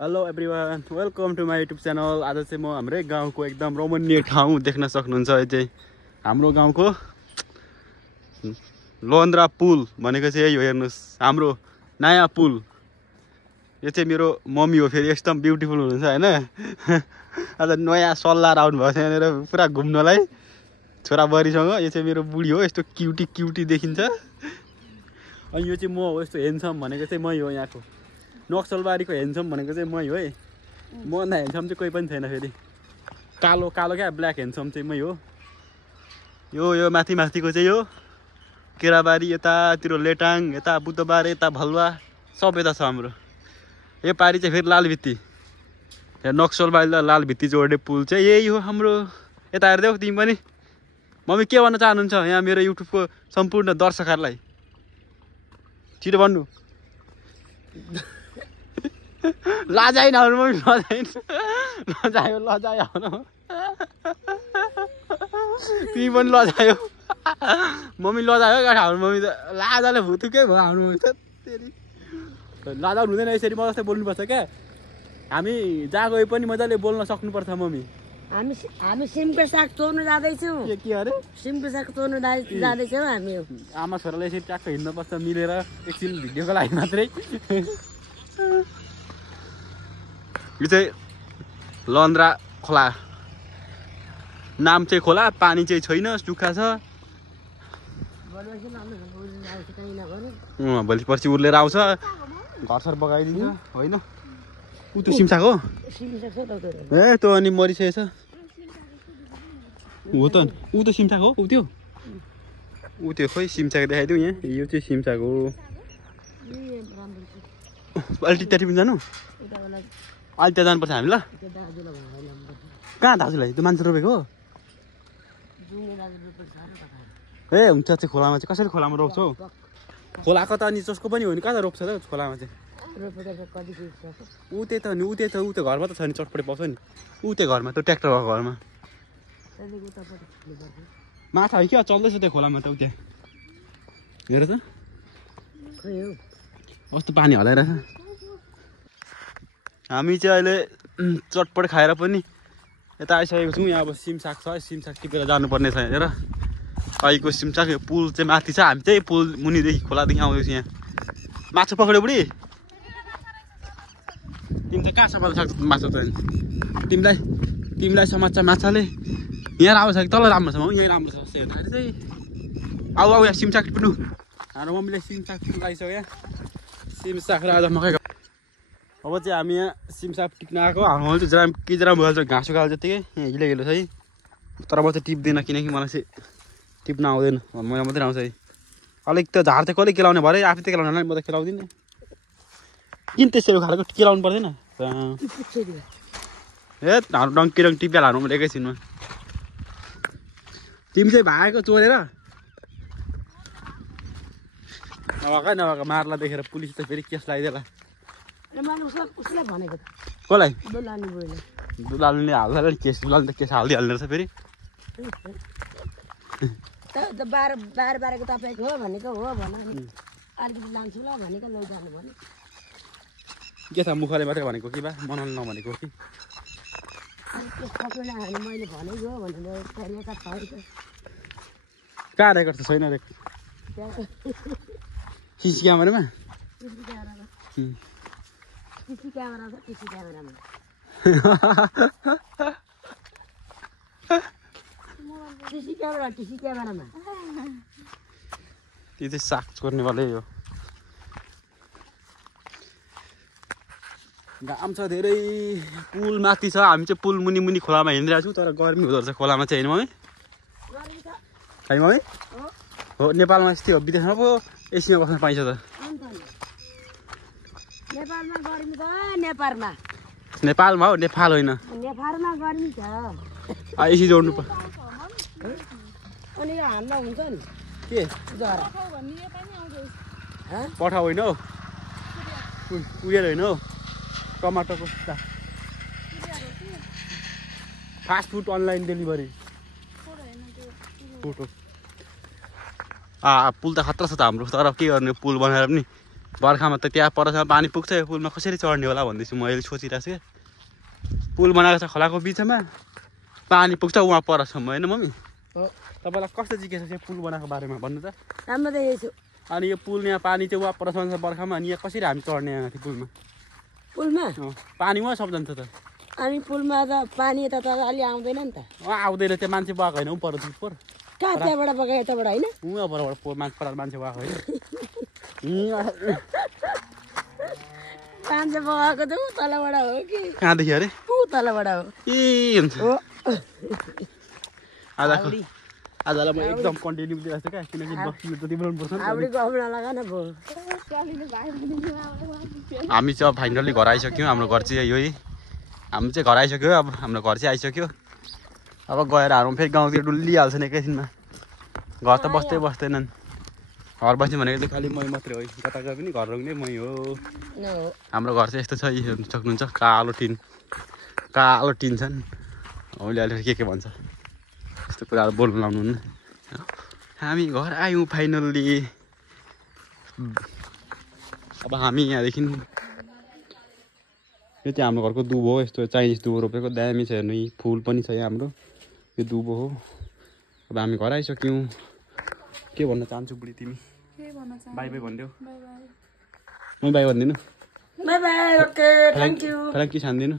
Hello everyone, welcome to my YouTube channel. आज चाहिँ म हाम्रै गाउँको एकदम रमणीय ठाउँ देख्न सक्नुहुन्छ। यो चाहिँ हाम्रो गाउँको लोन्द्रा पुल भनेको चाहिँ यही हो। हेर्नुहोस्, हाम्रो नयाँ पुल। यो चाहिँ मेरो मम्मी हो, फेरि एकदम ब्युटिफुल हुनुहुन्छ होइन। आज नयाँ सल्लाह आउनुभएको छ यहाँनिर पुरा घुम्नलाई छोराबुहारीसँग। यो चाहिँ मेरो बुढी हो, यस्तो क्युटी क्युटी देखिन्छ। अनि यो चाहिँ म हो, यस्तो हेन्डसम भनेको चाहिँ मै हो। यहाँको नक्सलबारीको हेन्डसम भनेको चाहिँ मै हो है। मभन्दा हेन्डसम चाहिँ कोही पनि छैन। फेरि कालो कालो क्या, ब्ल्याक हेन्डसम चाहिँ मै हो। यो माथि माथिको चाहिँ यो केराबारी, यतातिर लेटाङ, यता बुद्धबार, यता भलुवा सब यता छ हाम्रो। यो पारी चाहिँ फेरि लालभित्ती, नक्सलबारी लालभित्ती जोड्ने पुल चाहिँ यही हो हाम्रो। यता हेर्दै तिमी पनि। मम्मी के भन्न चाहनुहुन्छ यहाँ मेरो युट्युबको सम्पूर्ण दर्शकहरूलाई? छिटो भन्नु। लजाइ नआउनु मम्मी, लजायो तिमी पनि लजायो। मम्मी लजायो क्या हाम्रो मम्मी त लाजाले भुतुकै भयो हाम्रो मम्मी त। लाजाउनु हुँदैन, यसरी म जस्तै बोल्नुपर्छ क्या। हामी जहाँ गए पनि मजाले बोल्न सक्नुपर्छ मम्मी। हामी सिमको साग तोड्नु जाँदैछौँ। के अरे? सिमको साग तोड्नु जाँदैछौँ हामी। आमा छोराले यसरी ट्याक्क हिँड्नुपर्छ मिलेर, एकछिन भिडियोको लागि मात्रै। यो चाहिँ लोन्द्रा खोला नाम चाहिँ खोला, पानी चाहिँ छैन, सुक्खा छ। भोलि पर्सि उर्लेर आउँछ, घरसर बगाइदिन्छ होइन। ऊ त्यो सिमसाग हो ए, त्यो अनि मरिसकेछ हो त। ऊ त सिमसाग हो, ऊ त्यो खोइ सिमसाग देखाइदिउँ यहाँ। यो चाहिँ सिमसाग हो। अहिले त्यहाँ पनि जानु, अहिले त्यहाँ जानुपर्छ हामी ल। कहाँ दाजुलाई? त्यो मान्छे रोपेको हो ए? हुन्छ चाहिँ खोलामा चाहिँ कसरी खोलामा रोप्छौ? खोलाको त अनि जसको पनि हो नि, कहाँ रोप्छ त खोलामा चाहिँ? ऊ त्यही त नि, ऊ त्यो घरमा त छ नि, चटपटे पाउँछ नि। ऊ त्यो घरमा, त्यो ट्र्याक्टर भएको घरमा माछा है क्या चल्दैछ त्यो खोलामा त। ऊ त्यहाँ हेर त, कस्तो पानी हलाइरहेछ। हामी चाहिँ अहिले चटपट खाएर पनि यता आइसकेको छौँ। यहाँ अब सिमसाग छ, सिमसाग टिपेर जानुपर्ने छ। हेर अहिलेको सिमसाग, यो पुल चाहिँ माथि छ। हामी चाहिँ पुल मुनिदेखि खोलादेखि आउँदैछौँ। यहाँ माछा पक्रियो बुढी? तिमी चाहिँ कहाँ समात्न सक्छ माछा चाहिँ? तिमीलाई समात्छ माछाले। यहाँ राम्रो छ कि तल राम्रो छ? यहीँ राम्रो छ हेर्दाखेरि चाहिँ। आऊ यहाँ सिमसाग टिप्नु। हाम्रो मम्मीले सिमसाग टिप्नु लागिसक्यो। यहाँ सिमसाग र आज मकै। अब चाहिँ हामी यहाँ सिमसाग टिप्न आएको। हाम्रो चाहिँ जरा भइहाल्छ, घाँस उकाल्छ जत्तिकै। यहाँ हिलो छ है, तर म चाहिँ टिप्दिनँ किनकि मलाई चाहिँ टिप्न आउँदैन। मलाई मात्रै आउँछ है। अलिक त झार चाहिँ कसले केलाउने भयो अरे? आफै त केलाउने, म त केलाउँदिनँ। किन त्यसरी खालको केलाउनु पर्दैन? ए हाम्रो डङ्की रङ टिपेर हाल्नु मैले एकैछिनमा। तिमी चाहिँ भागेको चोरेर नभएको मार्ला देखेर पुलिस त फेरि केस लगाइदिएला। कसलाई? दुलालुले हाल्दा केस, दुलालु त केस हालिदिइहाल्ने रहेछ फेरि। बारेको तपाईँको हो भनेको हो भन, अलिकति लान्छु ल भनेको लैजानु भने के छ? मुखले मात्रै भनेको कि बा मनाउनु नभनेको कि? मैले भनेको भनेर कहाँ रेकर्ड छ? छैन रेकर्ड। सिसी क्यामेरामा? टिसी क्यामेरामा त्यो चाहिँ साग चोर्नेवालै हो। घाम छ धेरै, पुल माथि छ। हामी चाहिँ पुल मुनि खोलामा हिँडिरहेको छौँ, तर गर्मी हुँदो रहेछ खोलामा चाहिँ होइन मम्मी? है मम्मी? हो, नेपालमा यस्तै हो, विदेशमा पो एसीमा बस्न पाइन्छ त। नेपालमा हो, नेपाल होइन। नेपालमा गर्मी छ, एसी जोड्नु पर्छ। अनि यो हाम्रा हुन्छ नि के पठाउ होइन हौ, उयो होइन हौ, टमाटरको fast food online delivery photo. पुल त खतरा छ त हाम्रो, तर के गर्ने, पुल बनाएर पनि बर्खामा त त्यहाँ परसम्म पानी पुग्छ यो पुलमा कसरी चढ्ने होला भन्दैछु म अहिले सोचिरहेको छु क्या पुल बनाएको छ खोलाको बिचमा पानी पुग्छ उहाँ परसम्म होइन मम्मी तपाईँलाई कस्तो जिज्ञासा छ यो पुल बनाएको बारेमा भन्नु त राम्रो देखेको छु अनि यो पुल यहाँ पानी चाहिँ उहाँ परसम्म छ बर्खामा अनि यहाँ कसरी हामी चढ्ने यहाँ त्यो पुलमा पानी उहाँ सब जान्छ त अनि पुलमा त पानी यता त अलि आउँदैन नि त उहाँ आउँदैन त्यो मान्छे गएको होइन ऊ पर दुध कहाँ त्यहाँबाट बगायो यताबाट होइन उहाँ परबाट मान्छे गएको होइन मान्छे बगाएको त ऊ तलबाट हो कि कहाँदेखि अरे ऊ तलबाट हो ए हुन्छ आजलाई म एकदम कन्टिन्यू दिइरहेको छु क्या किनकि 10 मिनट त तिम्रो पर्छ हामी चाहिँ अब फाइनल्ली घर आइसक्यौँ हाम्रो घर चाहिँ यही हामी चाहिँ घर आइसक्यो अब हाम्रो घर चाहिँ आइसक्यो अब गएर हाम्रो फेरि गाउँतिर डुल्लिहाल्छन् एकैछिनमा घर त बस्दै बस्दैनन् घर बस्ने भनेको चाहिँ खालि मै मात्रै हो जता गए पनि घर रोक्ने मै हो हाम्रो घर चाहिँ यस्तो छ हेर्नु सक्नुहुन्छ कालो टिन छन् उसले अहिले के भन्छ यस्तो कुराहरू बोल्नु लाउनुहुन्न हामी घर आयौँ फाइनल्ली अब हामी यहाँदेखि यो चाहिँ हाम्रो घरको दुबो हो यस्तो चाइनिज दुबो रोपेको दामी छ हेर्नु फुल पनि छ यहाँ हाम्रो यो दुबो हो अब हामी घर आइसक्यौँ के भन्न चाहन्छु बुढी तिमी बाई बाई भनिदेऊ म बाई भन्दिनँ bye bye okay thank you फ्ल्याङ्की छान्दिनु